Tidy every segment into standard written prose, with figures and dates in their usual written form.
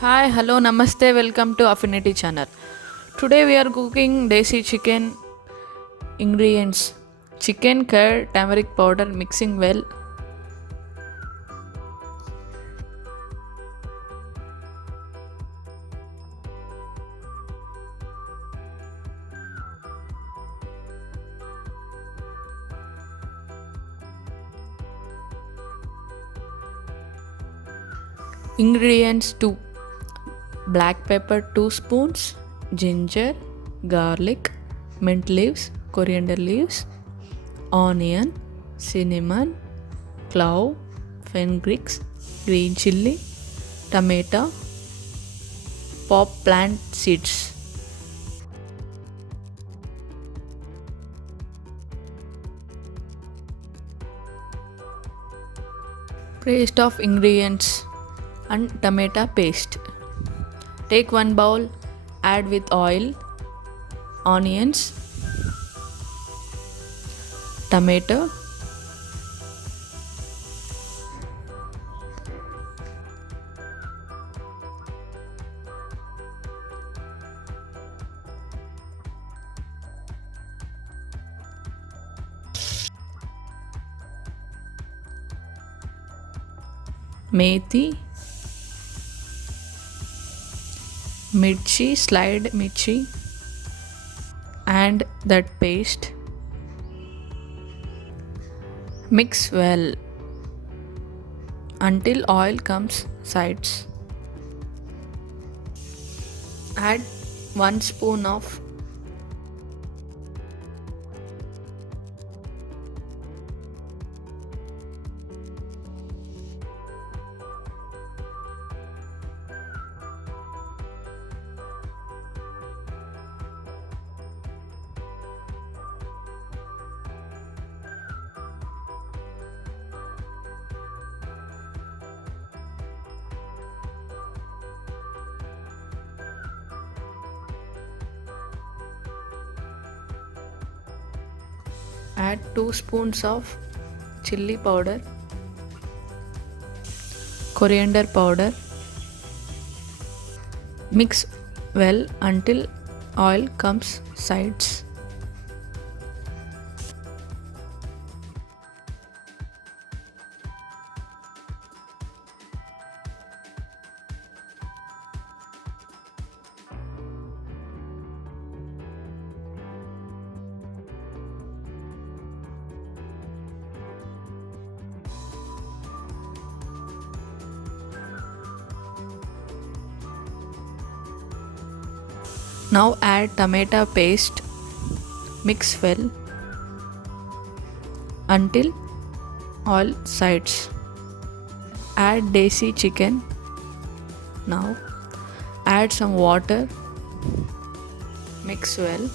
Hi, hello, namaste, welcome to Affinity channel. Today we are cooking Desi chicken ingredients. Chicken, curd, turmeric powder, mixing well. Ingredients: 2 black pepper 2 spoons, ginger, garlic, mint leaves, coriander leaves, onion, cinnamon, clove, fenugreek, green chilli, tomato, pop plant seeds. Paste of ingredients and tomato paste. Take one bowl, add with oil, onions, tomato, methi, mirchi, slide mirchi, and that paste. Mix well until oil comes sides. Add 1 spoon of add 2 spoons of chilli powder, coriander powder. Mix well until oil comes sides. Now add tomato paste. Mix well until all sides. Add Desi chicken. Now add some water. Mix well.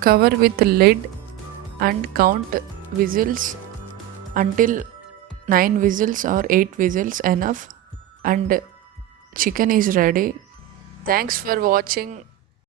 Cover with lid and count whistles until 9 whistles or 8 whistles enough, and chicken is ready. Thanks for watching.